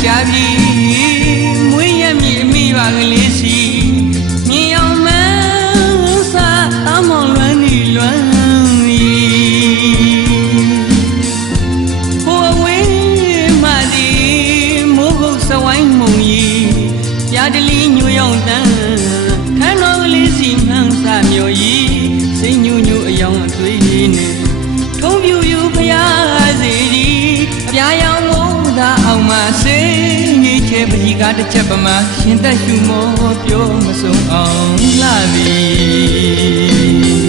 ရှားပြီမွေးရမည်အမိပါကလေးစီမြင်အောင်မှန်းစားတောင်းမောင်လွမ်းနေလွမ်းဟိုအဝေးမှသည်မိုးကုတ်စဝိုင်းမုံကြီးပြားတလီညွယောင်တန်းခန်းတော်ကလေးစီမှန်းစားမျိုးကြီးစိတ်ညူညူအယောင်အသွေးနဲ့ထုံးပြူယူဖျားစေသည်အပြာရောင်မိုးသာအောင်မှစေနေချေပကြီးကတစ်ချက်ပမာရှင်သက်ရှုမောပြောမဆုံးအောင်လာသည်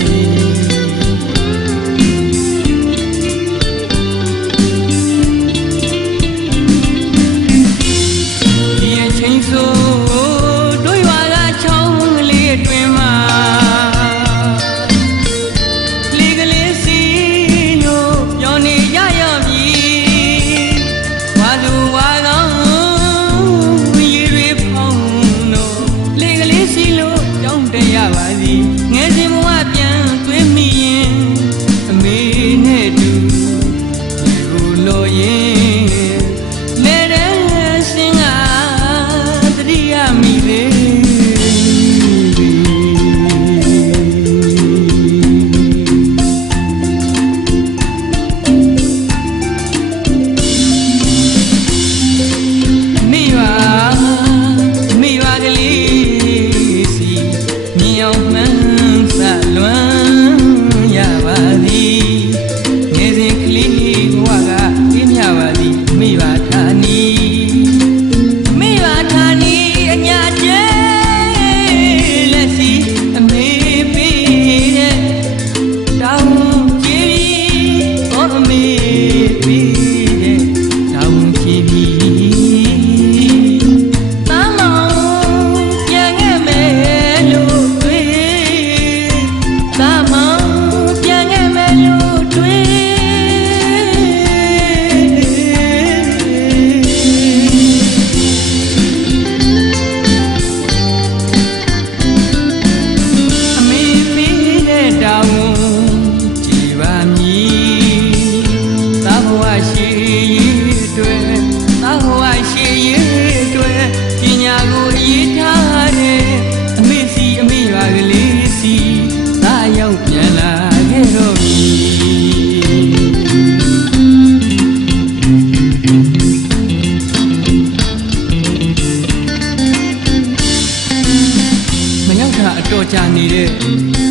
တော်ကြနေတဲ့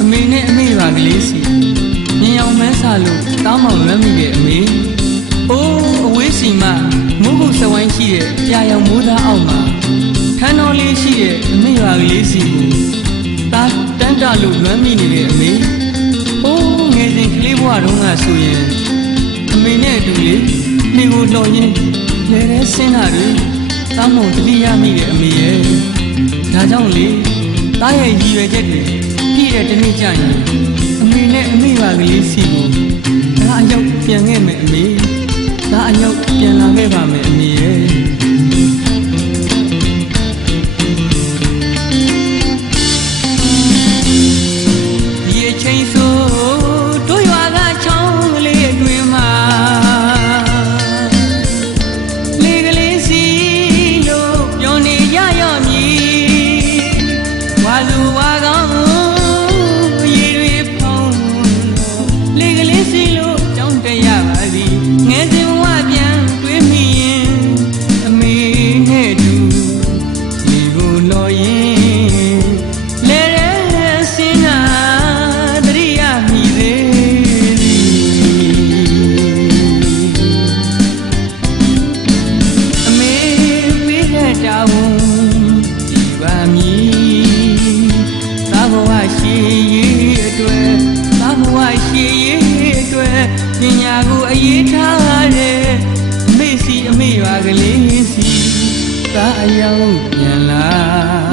အမေနဲ့အမေပါကလေးစီမြင်အောင်မှန်းစားလို့တောင်းမောင်လွမ်းမိတဲ့အမေအိုးအဝေးစီမှမိုးကုတ်စဝိုင်းရှိတဲ့ကြာရောင်မိုးသားအောက်မှာခန်းတော်လေးရှိတဲ့အမေပါကလေးစီကိုတားတန်းတလို့လွမ်းမိနေတဲ့အမေအိုးငယ်စဉ်ကလေးဘဝတုန်းကဆိုရင်အမေနဲ့အတူလေးမိကိုလှော်ရင်းလဲတဲ့ဆင်းတာတွေတောင်းမောင်တတိယမိတဲ့အမေရဲ့ဒါကြောင့်လေသားရဲ့ရည်ရွယ်ချက်တွေပြည့်တဲ့တနေ့ကျရင်အမေနဲ့အမေပါကလေးစီကိုဒါအရောက်ပြန်ခဲ့မယ်အမေဒါအရောက်ပြန်လာခဲ့ပါမယ်အမေရဲ့ဒီအချိန်ဆိုတို့ရွာကချောင်းကလေးအတွင်မှာလေကလေးစီလို့ပြောနေရရော့မြည်ဝါလူဝါကောင်းရေတွေဖုံးလေကလေးစီလို့ကြောင်းတက်ရပါသည်ငယ်စဉ်ဘဝပြန်တွေးမိရင်အမေနဲ့တူဒီကိုလော်ရင်လဲတဲ့စင်နာတရိယာမိသေးအမေပေးတဲ့တာဝန်ဒီပါမည်သာဘဝရှိရေးအတွက်သာဘဝရှိရေးအတွက်ပညာကိုအရေးထားတဲ့အမေစီအမေပါကလေးစီသာအယောင်ပြန်လာ